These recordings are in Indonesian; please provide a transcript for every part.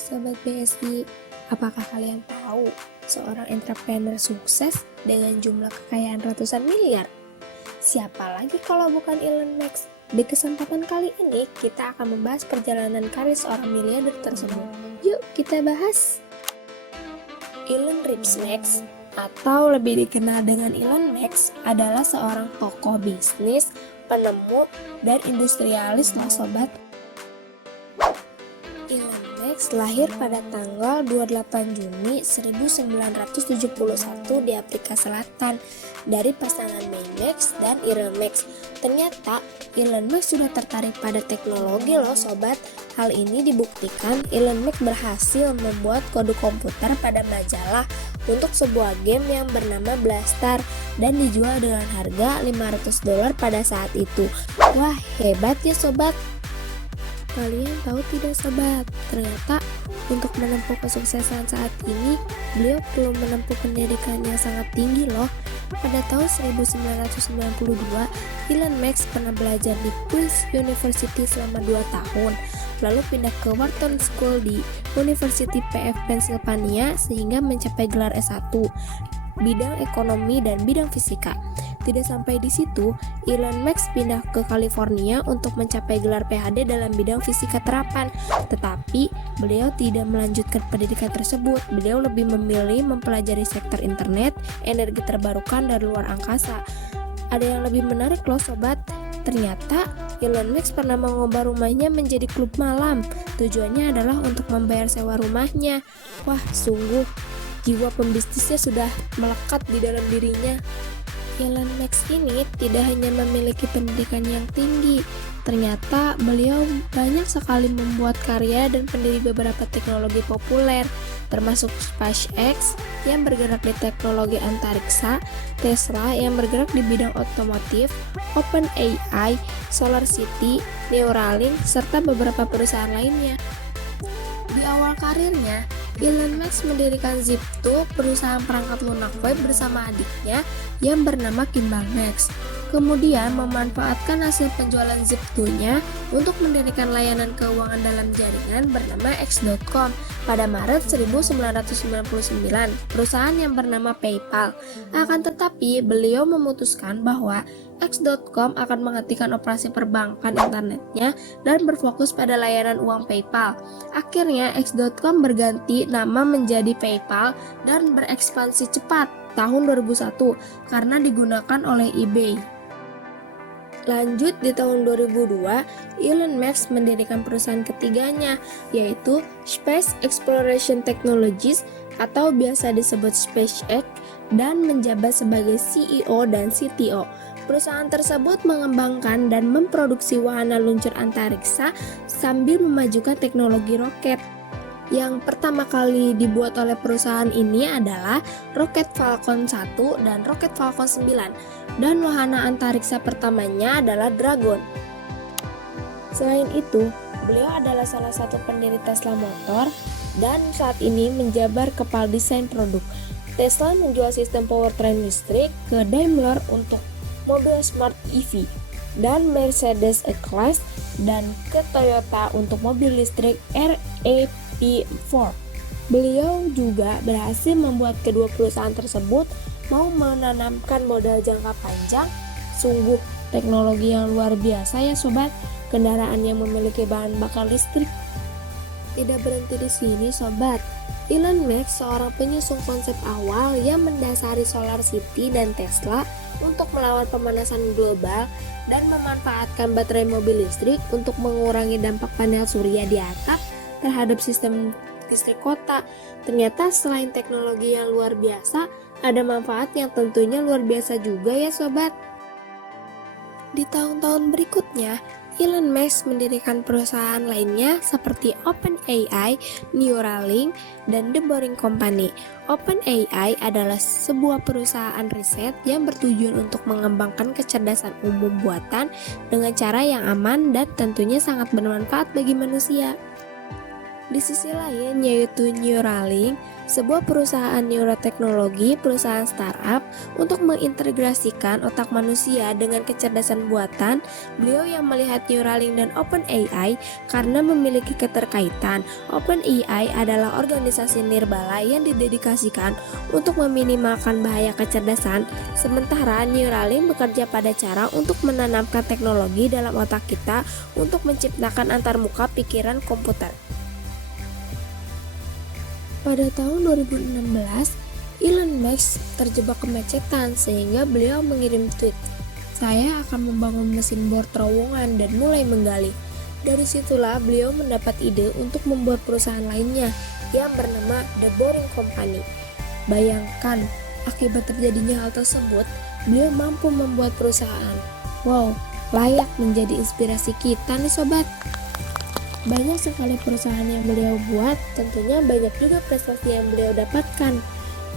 Sobat BSI, apakah kalian tahu seorang entrepreneur sukses dengan jumlah kekayaan ratusan miliar? Siapa lagi kalau bukan Elon Musk? Di kesempatan kali ini, kita akan membahas perjalanan karir seorang miliarder tersebut. Yuk kita bahas! Elon Musk, atau lebih dikenal dengan Elon Musk, adalah seorang tokoh bisnis, penemu, dan industrialis loh sobat. Elon Musk lahir pada tanggal 28 Juni 1971 di Afrika Selatan dari pasangan May Max dan Irel Max. Ternyata Elon Musk sudah tertarik pada teknologi loh sobat. Hal ini dibuktikan Elon Musk berhasil membuat kode komputer pada majalah untuk sebuah game yang bernama Blaster dan dijual dengan harga $500 pada saat itu. Wah, hebat ya sobat. Kalian tahu tidak sobat, ternyata untuk menempuh kesuksesan saat ini, beliau perlu menempuh pendidikan yang sangat tinggi loh. Pada tahun 1992, Elon Musk pernah belajar di Queen's University selama 2 tahun, lalu pindah ke Wharton School di University PF Pennsylvania sehingga mencapai gelar S1, bidang ekonomi dan bidang fisika. Tidak sampai di situ, Elon Musk pindah ke California untuk mencapai gelar PhD dalam bidang fisika terapan. Tetapi, beliau tidak melanjutkan pendidikan tersebut. Beliau lebih memilih mempelajari sektor internet, energi terbarukan, dan luar angkasa. Ada yang lebih menarik loh sobat. Ternyata, Elon Musk pernah mengubah rumahnya menjadi klub malam. Tujuannya adalah untuk membayar sewa rumahnya. Wah, sungguh, jiwa pembisnisnya sudah melekat di dalam dirinya. Elon Musk ini tidak hanya memiliki pendidikan yang tinggi, ternyata beliau banyak sekali membuat karya dan pendiri beberapa teknologi populer, termasuk SpaceX yang bergerak di teknologi antariksa, Tesla yang bergerak di bidang otomotif, OpenAI, SolarCity, Neuralink, serta beberapa perusahaan lainnya. Di awal karirnya, Elon Musk mendirikan Zip2, perusahaan perangkat lunak web bersama adiknya yang bernama Kimball Musk. Kemudian memanfaatkan hasil penjualan Zip2-nya untuk mendirikan layanan keuangan dalam jaringan bernama X.com pada Maret 1999, perusahaan yang bernama PayPal. Akan tetapi, beliau memutuskan bahwa X.com akan menghentikan operasi perbankan internetnya dan berfokus pada layanan uang PayPal. Akhirnya, X.com berganti nama menjadi PayPal dan berekspansi cepat tahun 2001 karena digunakan oleh eBay. Lanjut di tahun 2002, Elon Musk mendirikan perusahaan ketiganya, yaitu Space Exploration Technologies atau biasa disebut SpaceX, dan menjabat sebagai CEO dan CTO. Perusahaan tersebut mengembangkan dan memproduksi wahana luncur antariksa sambil memajukan teknologi roket. Yang pertama kali dibuat oleh perusahaan ini adalah roket Falcon 1 dan roket Falcon 9, dan wahana antariksa pertamanya adalah Dragon. Selain itu, beliau adalah salah satu pendiri Tesla Motor dan saat ini menjabat kepala desain produk. Tesla menjual sistem powertrain listrik ke Daimler untuk mobil smart EV, dan Mercedes E-Class dan ke Toyota untuk mobil listrik RAV4. Beliau juga berhasil membuat kedua perusahaan tersebut mau menanamkan modal jangka panjang. Sungguh teknologi yang luar biasa ya sobat, kendaraan yang memiliki bahan bakar listrik. Tidak berhenti di sini sobat, Elon Musk seorang penyusun konsep awal yang mendasari SolarCity dan Tesla untuk melawan pemanasan global dan memanfaatkan baterai mobil listrik untuk mengurangi dampak panel surya di atap terhadap sistem listrik kota. Ternyata selain teknologi yang luar biasa, ada manfaat yang tentunya luar biasa juga ya sobat. Di tahun-tahun berikutnya, Elon Musk mendirikan perusahaan lainnya seperti OpenAI, Neuralink, dan The Boring Company. OpenAI adalah sebuah perusahaan riset yang bertujuan untuk mengembangkan kecerdasan umum buatan dengan cara yang aman dan tentunya sangat bermanfaat bagi manusia. Di sisi lain, yaitu Neuralink, sebuah perusahaan neuroteknologi, perusahaan startup untuk mengintegrasikan otak manusia dengan kecerdasan buatan. Beliau yang melihat Neuralink dan OpenAI karena memiliki keterkaitan. OpenAI adalah organisasi nirbala yang didedikasikan untuk meminimalkan bahaya kecerdasan, sementara Neuralink bekerja pada cara untuk menanamkan teknologi dalam otak kita untuk menciptakan antarmuka pikiran komputer. Pada tahun 2016, Elon Musk terjebak kemacetan sehingga beliau mengirim tweet, "Saya akan membangun mesin bor terowongan," dan mulai menggali. Dari situlah beliau mendapat ide untuk membuat perusahaan lainnya yang bernama The Boring Company. Bayangkan, akibat terjadinya hal tersebut, beliau mampu membuat perusahaan. Wow, layak menjadi inspirasi kita nih sobat. Banyak sekali perusahaan yang beliau buat, tentunya banyak juga prestasi yang beliau dapatkan.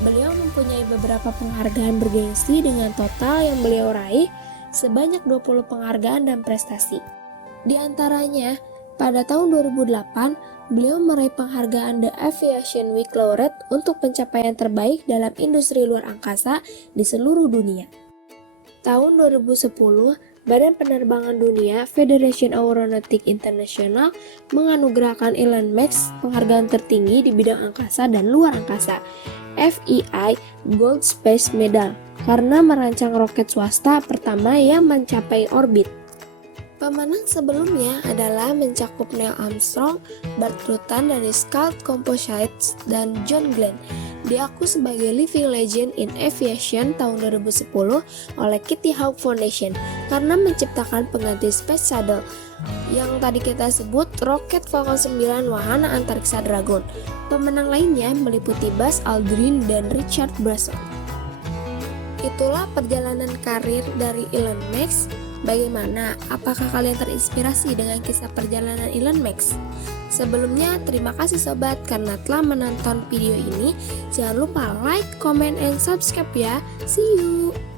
Beliau mempunyai beberapa penghargaan bergengsi dengan total yang beliau raih sebanyak 20 penghargaan dan prestasi. Di antaranya, pada tahun 2008, beliau meraih penghargaan The Aviation Week Laureate untuk pencapaian terbaik dalam industri luar angkasa di seluruh dunia. Tahun 2010, Badan Penerbangan Dunia Federation Aeronautic International menganugerahkan Elon Musk penghargaan tertinggi di bidang angkasa dan luar angkasa, FEI Gold Space Medal, karena merancang roket swasta pertama yang mencapai orbit. Pemenang sebelumnya adalah mencakup Neil Armstrong, Burt Rutan dari Scout Composites, dan John Glenn. Diaku sebagai Living Legend in Aviation tahun 2010 oleh Kitty Hawk Foundation karena menciptakan pengganti Space Shuttle yang tadi kita sebut roket Falcon 9 wahana antariksa Dragon. Pemenang lainnya meliputi Buzz Aldrin dan Richard Branson. Itulah perjalanan karir dari Elon Musk. Bagaimana? Apakah kalian terinspirasi dengan kisah perjalanan Elon Musk? Sebelumnya, terima kasih sobat karena telah menonton video ini. Jangan lupa like, comment, and subscribe ya. See you!